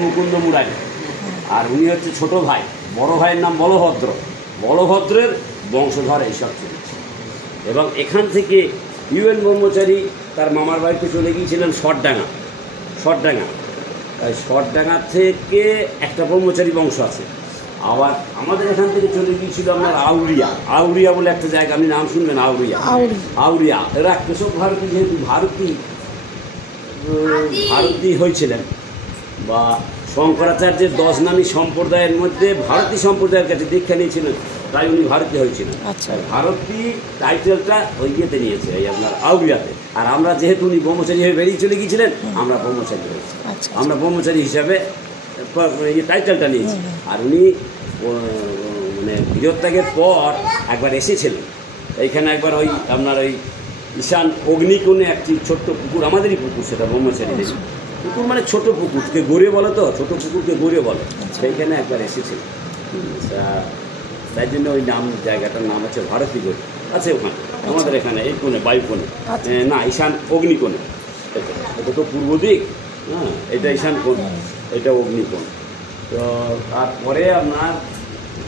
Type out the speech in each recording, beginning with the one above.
মুকুন্দ মুরারি, আর উনি হচ্ছে ছোট ভাই। বড় ভাইয়ের নাম বলভদ্র। বলভদ্রের বংশধর এইসব চলেছে। এবং এখান থেকে ইউএন ব্রহ্মচারী তার মামার বাড়িতে চলে গিয়েছিলেন শটডাঙ্গা। শটডাঙ্গা থেকে একটা ব্রহ্মচারী বংশ আছে। আবার আমাদের এখান থেকে চলে গিয়েছিল আপনার আউরিয়া বলে একটা জায়গা, আপনি নাম শুনবেন, আউরিয়া। এরা কেশব ভারতী, যেহেতু ভারতী হয়েছিলেন, বা শঙ্করাচার্যের 10 নামী সম্প্রদায়ের মধ্যে ভারতী সম্প্রদায়ের কাছে দীক্ষা নিয়েছিলেন, তাই উনি ভারতী হয়েছিলেন। ভারতী টাইটেলটা ওই ইয়েতে নিয়েছে, এই আপনার আউরিয়াতে। আর আমরা যেহেতু উনি ব্রহ্মচারী হয়ে বেরিয়ে চলে গিয়েছিলেন, আমরা ব্রহ্মচারী হয়েছি। আমরা ব্রহ্মচারী হিসাবে এই টাইটেলটা নিয়েছি। আর উনি মানে গৃহত্যাগের পর একবার এসেছিলেন এইখানে, একবার ওই আপনার ওই ঈশান অগ্নিকোণে একটি ছোট্ট পুকুর, আমাদেরই পুকুর সেটা, ব্রহ্মচারীদের পুকুর, মানে ছোট পুকুরকে গড়ে বলে, তো ছোট পুকুরকে গড়ে বলে, সেইখানে একবার এসেছিলেন। তাই জন্য ওই জায়গাটার নাম হচ্ছে ভারতী গড়ি আছে ওখানে, আমাদের এখানে এই কোণে, বায়ু কোণে, না ঈশান অগ্নিকোণে। এটা তো পূর্ব দিক, হ্যাঁ, এটা ঈশান কোণ, এটা অগ্নিকোণ। তো তারপরে আপনার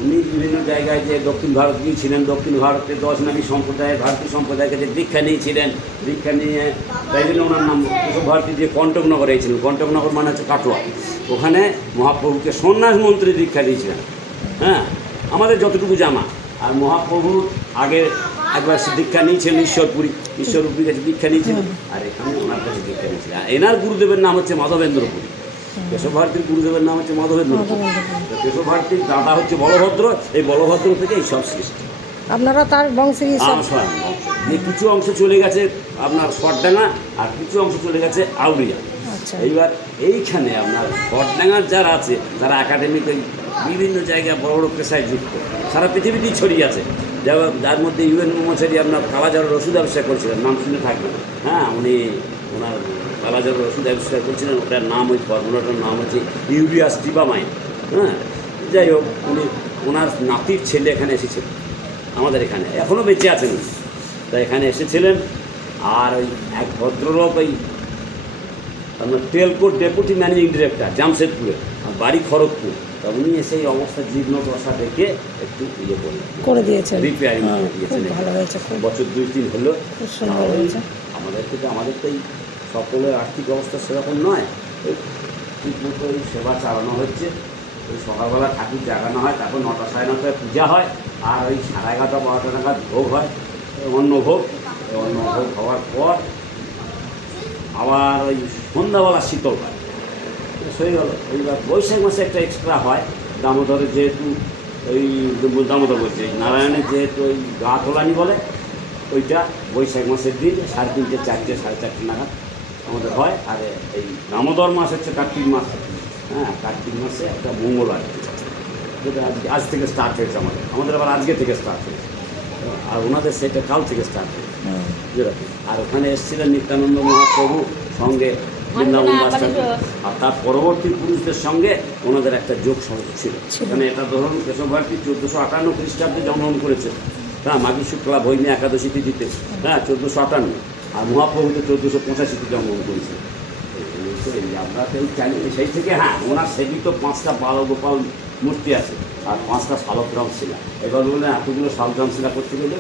উনি বিভিন্ন জায়গায় যে দক্ষিণ ভারত গিয়েছিলেন, দক্ষিণ ভারতের 10 নামী সম্প্রদায়ের, ভারতীয় সম্প্রদায়ের কাছে দীক্ষা নিয়েছিলেন। দীক্ষা নিয়ে তাই জন্য ওনার নাম কেশব ভারতী দিয়ে কণ্টকনগর হয়েছিলেন। কণ্টকনগর মানে হচ্ছে কাটোয়া। ওখানে মহাপ্রভুকে সন্ন্যাস মন্ত্রে দীক্ষা দিয়েছিলেন, হ্যাঁ, আমাদের যতটুকু জানা। আর মহাপ্রভু আগে একবার দীক্ষা নিয়েছিলেন ঈশ্বরপুরী কাছে দীক্ষা নিয়েছিলেন, আর এখানে ওনার কাছে দীক্ষা নিয়েছিলেন। আর এনার গুরুদেবের নাম হচ্ছে মাধবেন্দ্রপুরী। কেশব ভারতীর গুরুদেবের নাম হচ্ছে মাধবেন্দ্রপুরী। কেশব ভারতীর দাদা হচ্ছে বলভদ্র। এই বলভদ্র থেকে এই সব সৃষ্টি। আপনারা তার বংশের যে কিছু অংশ চলে গেছে আপনার শটডাঙ্গা, আর কিছু অংশ চলে গেছে আউরিয়া। এইবার এইখানে আপনার শটডাঙ্গার যারা আছে, তারা একাডেমিতে বিভিন্ন জায়গায় বড় বড় পেশায় যুক্ত, সারা পৃথিবীতেই ছড়িয়ে আছে। যেমন যার মধ্যে ইউএন ব্রহ্মচারী আপনার কালাজারের ওষুধ আবিষ্কার করেছিলেন, নাম শুনে থাকবেন, হ্যাঁ, উনি ওনার কালাজারের ওষুধ আবিষ্কার করেছিলেন। ওটার নাম, ওই ফর্মুলাটার নাম হচ্ছে ইউরিয়াস ডিবামাইন। হ্যাঁ, যাই হোক, উনি ওনার নাতির ছেলে এখানে এসেছিলেন আমাদের এখানে, এখনও বেঁচে আছেন। তা এখানে এসেছিলেন। আর ওই এক ভদ্রলোক, ওই আপনার টেলকোর ডেপুটি ম্যানেজিং ডিরেক্টর, জামশেদপুরে, বাড়ি খড়গপুর। তা উনি এসে এই অবস্থা জীর্ণ দশা দেখে একটু ইয়ে করে দিয়েছেন, রিপেয়ারিং করে দিয়েছেন। বছর 2-3 হলো। আমাদের তো এই সকলের আর্থিক অবস্থা সেরকম নয়, ঠিক মতো এই সেবা চালানো হচ্ছে। ওই সকালবেলা ঠাকুর জাগানো হয়, তারপর 9টা সাড়ে 9টায় পূজা হয়, আর ওই 11:30 12টা নাগাদ ভোগ হয়, অন্নভোগ হওয়ার পর আবার ওই সন্ধ্যাবেলা শীতল হয়, হয়ে গেল। এইবার বৈশাখ মাসে একটা এক্সট্রা হয়, দামোদরের যেহেতু ওই দামোদর বলছে, নারায়ণের যেহেতু ওই গা তোলানি বলে, ওইটা বৈশাখ মাসের দিন 3:30 4টে 4:30 নাগাদ আমাদের হয়। আর এই দামোদর মাস হচ্ছে কার্তিক মাস, হ্যাঁ, কার্তিক মাসে একটা মঙ্গলবার, যেটা আজ থেকে স্টার্ট হয়েছে আমাদের আবার আজকে থেকে স্টার্ট হয়েছে, আর ওনাদের সেটা কাল থেকে স্টার্ট হয়েছে যেরকম। আর ওখানে এসেছিলেন নিত্যানন্দ মহাপ্রভু সঙ্গে, বৃন্দাবন মাস্টার, আর তার পরবর্তী পুরুষদের সঙ্গে ওনাদের একটা যোগ ছিল। মানে এটা ধরুন কেশব ভারতী 1458 খ্রিস্টাব্দে জন্মগ্রহণ করেছে, হ্যাঁ, মাঘী শুক্লা ভৈমী একাদশী তিথিতে, হ্যাঁ, 1458। আর মহাপ্রভু তো 1485-তে জন্মগ্রহণ করেছে। আমরা সেই থেকে, হ্যাঁ, ওনার সেদিত 5টা বালগোপাল মূর্তি আছে, আর 5টা শালগ্রাম শিলা। এবার বললেন এতগুলো শালগ্রাম শিলা করতে গেলে